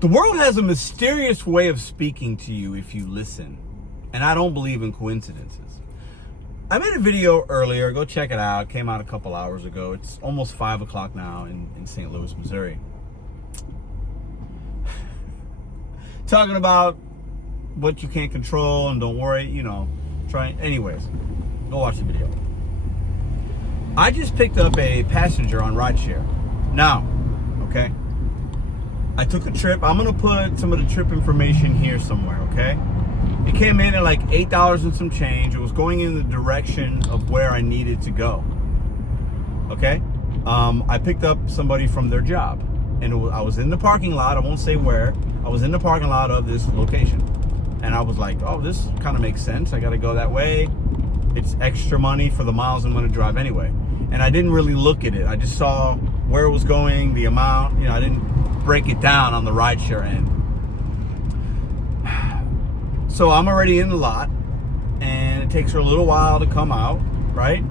The world has a mysterious way of speaking to you if you listen, and I don't believe in coincidences. I made a video earlier, go check it out. It came out a couple hours ago. It's almost 5 o'clock now in St. Louis, Missouri. Talking about what you can't control and don't worry, anyways, go watch the video. I just picked up a passenger on RideShare. Now, okay? I took a trip. I'm going to put some of the trip information here somewhere, okay? It came in at like $8 and some change. It was going in the direction of where I needed to go, okay? I picked up somebody from their job, and I was in the parking lot. I won't say where. I was in the parking lot of this location, and I was like, oh, this kind of makes sense. I got to go that way. It's extra money for the miles I'm going to drive anyway. And I didn't really look at it. I just saw where it was going, the amount. I didn't break it down on the RideShare end. So I'm already in the lot, and it takes her a little while to come out, right?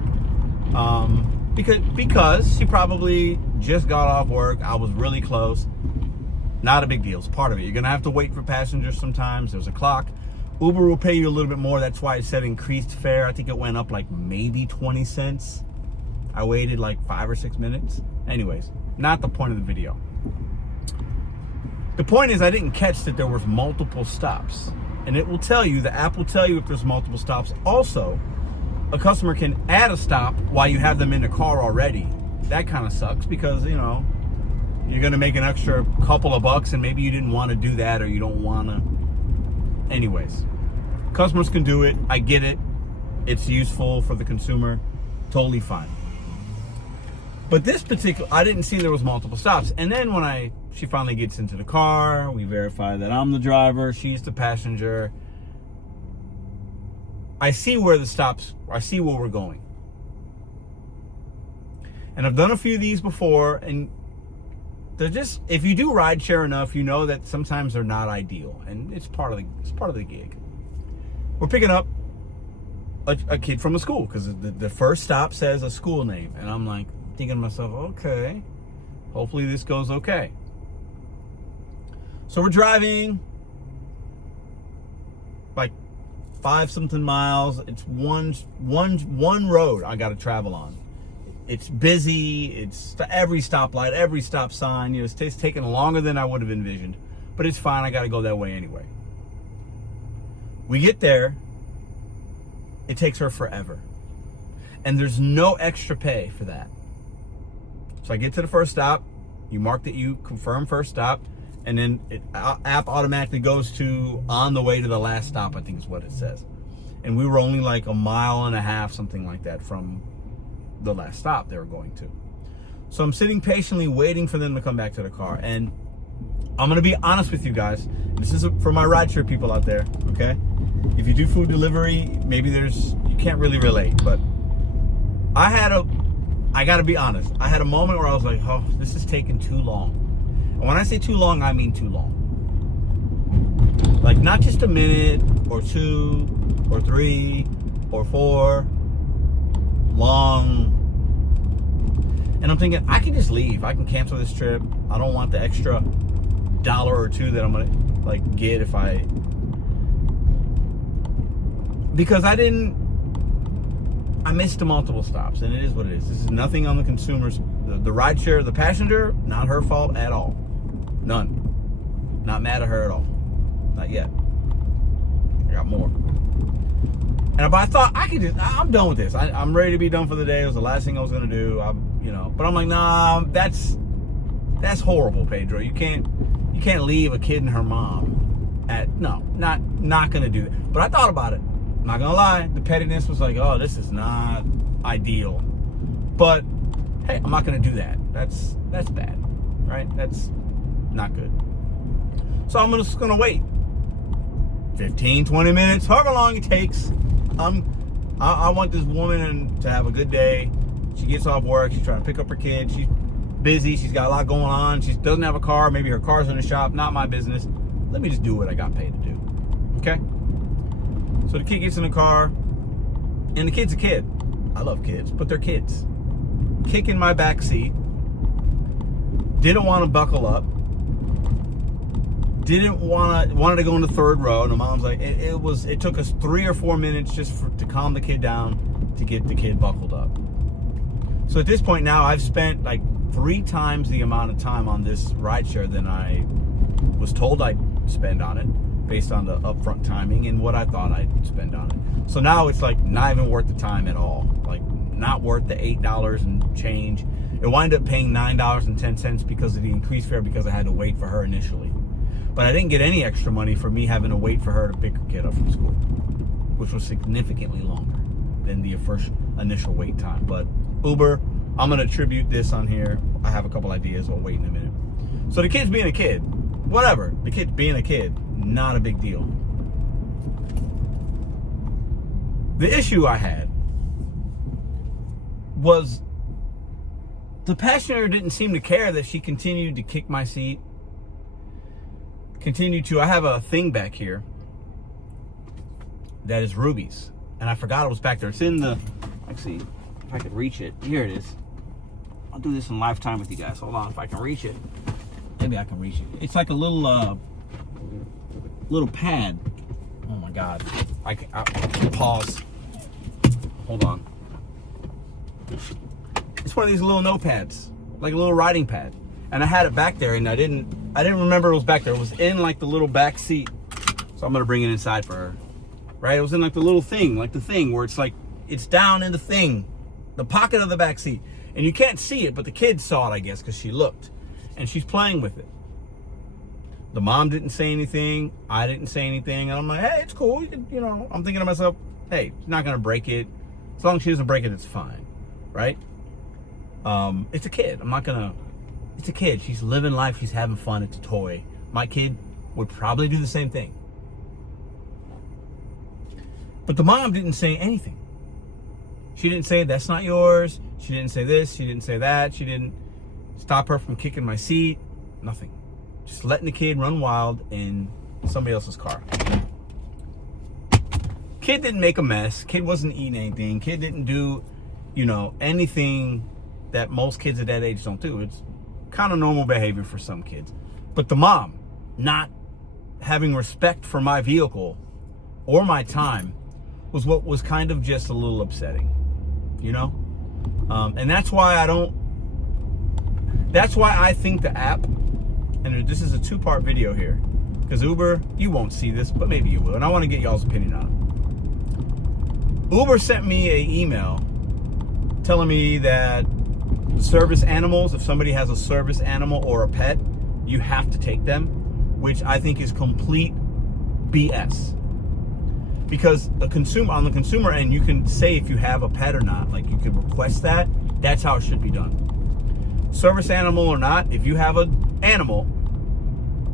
Because she probably just got off work. I was really close. Not a big deal. It's part of it. You're going to have to wait for passengers sometimes. There's a clock. Uber will pay you a little bit more. That's why it said increased fare. I think it went up like maybe 20 cents. I waited like 5 or 6 minutes. Anyways, not the point of the video. The point is I didn't catch that there was multiple stops. And it will tell you, the app will tell you if there's multiple stops. Also, a customer can add a stop while you have them in the car already. That kind of sucks because, you're going to make an extra couple of bucks and maybe you didn't want to do that or you don't want to. Anyways, customers can do it. I get it. It's useful for the consumer. Totally fine. But this particular, I didn't see there was multiple stops. And then when she finally gets into the car, we verify that I'm the driver, she's the passenger. I see where we're going. And I've done a few of these before, and they're just, if you do RideShare enough, you know that sometimes they're not ideal. And it's part of the gig. We're picking up a kid from a school, because the first stop says a school name. And I'm like, thinking to myself, okay, hopefully this goes okay. So we're driving like 5-something miles. It's one road I got to travel on. It's busy. It's every stoplight, every stop sign. It's taking longer than I would have envisioned, but it's fine. I got to go that way anyway. We get there. It takes her forever, and there's no extra pay for that. So I get to the first stop, you mark that you confirm first stop, and then app automatically goes to on the way to the last stop, I think is what it says. And we were only like 1.5 miles, something like that, from the last stop they were going to. So I'm sitting patiently waiting for them to come back to the car. And I'm gonna be honest with you guys. This is for my RideShare people out there, okay? If you do food delivery, maybe you can't really relate, but I gotta be honest. I had a moment where I was like, oh, this is taking too long. And when I say too long, I mean too long. Like not just a minute or 2 or 3 or 4, long. And I'm thinking, I can just leave. I can cancel this trip. I don't want the extra $1 or $2 that I'm gonna get because I missed the multiple stops, and it is what it is. This is nothing on the consumers. The RideShare, the passenger, not her fault at all. None. Not mad at her at all. Not yet. I got more. But I thought I'm done with this. I'm ready to be done for the day. It was the last thing I was gonna do. But I'm like, nah, that's horrible, Pedro. You can't leave a kid and her mom not gonna do that. But I thought about it. Not gonna lie, the pettiness was like, oh, this is not ideal. But hey, I'm not gonna do that. That's bad, right? That's not good. So I'm just gonna wait 15, 20 minutes, however long it takes. I want this woman to have a good day. She gets off work, she's trying to pick up her kid, she's busy, she's got a lot going on, she doesn't have a car, maybe her car's in the shop, not my business. Let me just do what I got paid to do, okay? So the kid gets in the car, and the kid's a kid. I love kids, but they're kids. Kicking my back seat, didn't want to buckle up, wanted to go in the third row, and the mom's like, it took us 3 or 4 minutes just to calm the kid down, to get the kid buckled up. So at this point now, I've spent like 3 times the amount of time on this rideshare than I was told I'd spend on it, based on the upfront timing and what I thought I'd spend on it. So now it's like not even worth the time at all. Like not worth the $8 and change. It wound up paying $9.10 because of the increased fare, because I had to wait for her initially. But I didn't get any extra money for me having to wait for her to pick her kid up from school, which was significantly longer than the first initial wait time. But Uber, I'm going to attribute this on here. I have a couple ideas. I'll wait in a minute. So the kid's being a kid. Whatever. The kid being a kid, not a big deal. The issue I had was the passenger didn't seem to care that she continued to kick my seat. I have a thing back here that is Ruby's, and I forgot it was back there. It's in the, let's see if I could reach it. Here it is. I'll do this in live time with you guys. Hold on, if I can reach it. Maybe I can reach it. It's like a little pad. Oh my God. I pause. Hold on. It's one of these little notepads, like a little writing pad. And I had it back there, and I didn't remember it was back there. It was in like the little back seat. So I'm gonna bring it inside for her. Right? It was in like the little thing, like the thing where it's like, it's down in the thing, the pocket of the back seat. And you can't see it, but the kid saw it, I guess, because she looked. And she's playing with it. The mom didn't say anything. I didn't say anything. And I'm like, hey, it's cool. You know, I'm thinking to myself, hey, she's not gonna break it. As long as she doesn't break it, it's fine. Right? It's a kid. It's a kid. She's living life. She's having fun. It's a toy. My kid would probably do the same thing. But the mom didn't say anything. She didn't say, that's not yours. She didn't say this. She didn't say that. She didn't stop her from kicking my seat. Nothing. Just letting the kid run wild in somebody else's car. Kid didn't make a mess. Kid wasn't eating anything. Kid didn't do, anything that most kids at that age don't do. It's kind of normal behavior for some kids. But the mom not having respect for my vehicle or my time was what was kind of just a little upsetting, and that's why I think the app, and this is a 2-part video here, because Uber, you won't see this, but maybe you will, and I want to get y'all's opinion on it. Uber sent me an email telling me that service animals, if somebody has a service animal or a pet, you have to take them, which I think is complete BS. Because on the consumer end, you can say if you have a pet or not. Like, you can request that. That's how it should be done. Service animal or not, if you have an animal,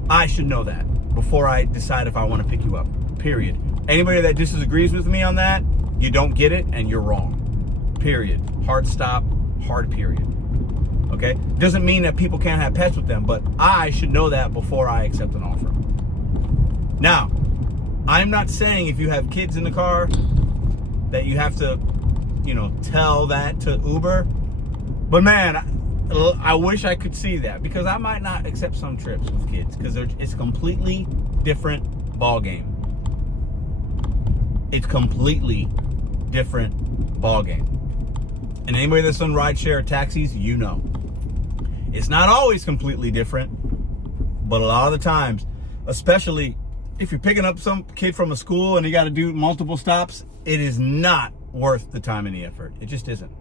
I should know that before I decide if I want to pick you up, period. Anybody that disagrees with me on that, you don't get it and you're wrong, period. Hard stop, hard period. Okay? Doesn't mean that people can't have pets with them, but I should know that before I accept an offer. Now, I'm not saying if you have kids in the car that you have to, tell that to Uber. But man, I wish I could see that, because I might not accept some trips with kids, because it's a completely different ball game. It's completely different ball game. And anybody that's on rideshare or taxis, it's not always completely different, but a lot of the times, especially if you're picking up some kid from a school and you got to do multiple stops, it is not worth the time and the effort. It just isn't.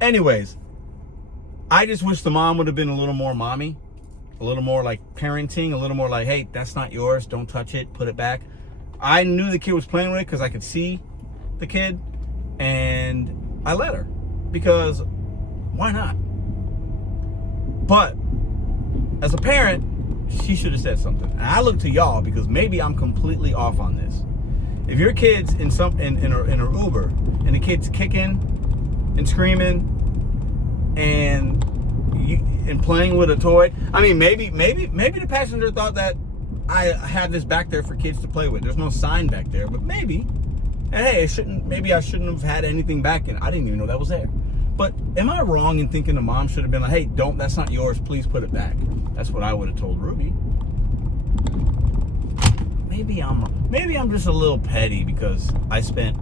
Anyways, I just wish the mom would have been a little more mommy, a little more like parenting, a little more like, hey, that's not yours. Don't touch it. Put it back. I knew the kid was playing with it because I could see the kid, and I let her, because why not? But as a parent, she should have said something. And I look to y'all, because maybe I'm completely off on this. If your kid's in an Uber and the kid's kicking and screaming and playing with a toy, I mean, maybe the passenger thought that I have this back there for kids to play with. There's no sign back there, but maybe. And hey, maybe I shouldn't have had anything back in. I didn't even know that was there. But am I wrong in thinking the mom should have been like, hey, that's not yours, please put it back? That's what I would have told Ruby. maybe I'm just a little petty because I spent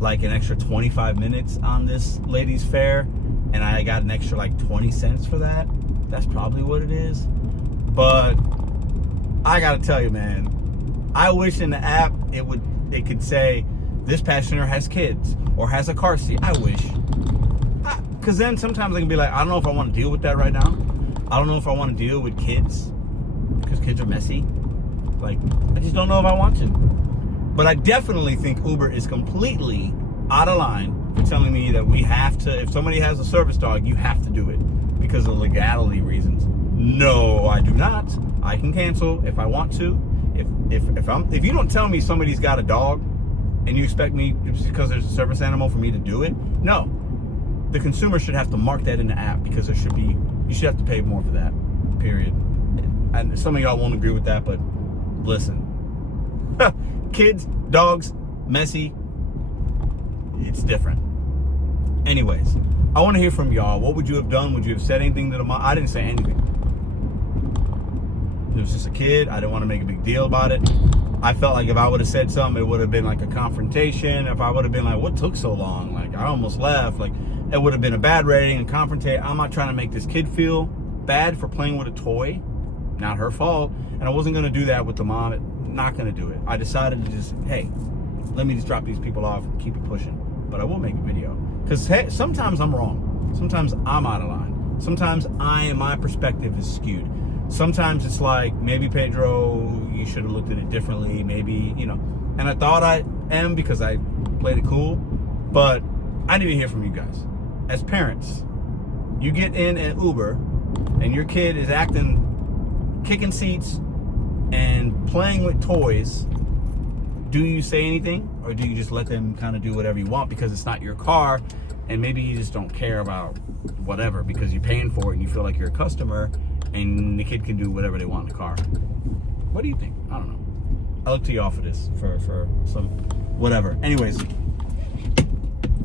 like an extra 25 minutes on this lady's fare and I got an extra like 20 cents for that. That's probably what it is. But I gotta tell you, man, I wish in the app it could say this passenger has kids or has a car seat. I wish. Because then sometimes I can be like, I don't know if I want to deal with that right now. I don't know if I want to deal with kids because kids are messy. Like, I just don't know if I want to. But I definitely think Uber is completely out of line for telling me that we have to, if somebody has a service dog, you have to do it because of legality reasons. No, I do not. I can cancel if I want to. If you don't tell me somebody's got a dog and you expect me, just because there's a service animal, for me to do it, no. The consumer should have to mark that in the app because you should have to pay more for that, period. And some of y'all won't agree with that, but listen. Kids, dogs, messy, it's different. Anyways, I want to hear from y'all. What would you have done? Would you have said anything to the mom? I didn't say anything. It was just a kid. I didn't want to make a big deal about it. I felt like if I would have said something, it would have been like a confrontation. If I would have been like, what took so long? Like, I almost left. Like, it would have been a bad rating and confrontate. I'm not trying to make this kid feel bad for playing with a toy. Not her fault. And I wasn't going to do that with the mom. Not going to do it. I decided to just, hey, let me just drop these people off and keep it pushing. But I will make a video. Because hey, sometimes I'm wrong. Sometimes I'm out of line. Sometimes my perspective is skewed. Sometimes it's like, maybe Pedro, you should have looked at it differently. Maybe, and I thought I am because I played it cool. But I need to hear from you guys. As parents, you get in an Uber and your kid is kicking seats and playing with toys. Do you say anything, or do you just let them kind of do whatever you want because it's not your car, and maybe you just don't care about whatever because you're paying for it and you feel like you're a customer and the kid can do whatever they want in the car? What do you think? I don't know. I look to y'all for this, for some whatever. Anyways,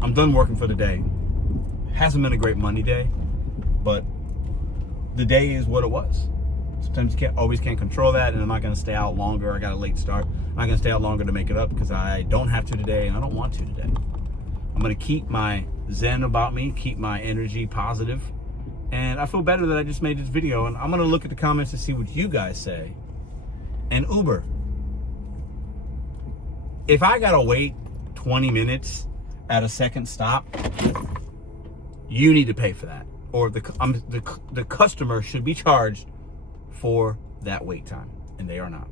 I'm done working for the day. Hasn't been a great money day, but the day is what it was. Sometimes you always can't control that, and I'm not going to stay out longer. I got a late start. I'm not going to stay out longer to make it up because I don't have to today, and I don't want to today. I'm going to keep my zen about me, keep my energy positive, and I feel better that I just made this video, and I'm going to look at the comments to see what you guys say. And Uber, if I got to wait 20 minutes at a second stop, you need to pay for that, or the customer should be charged for that wait time, and they are not.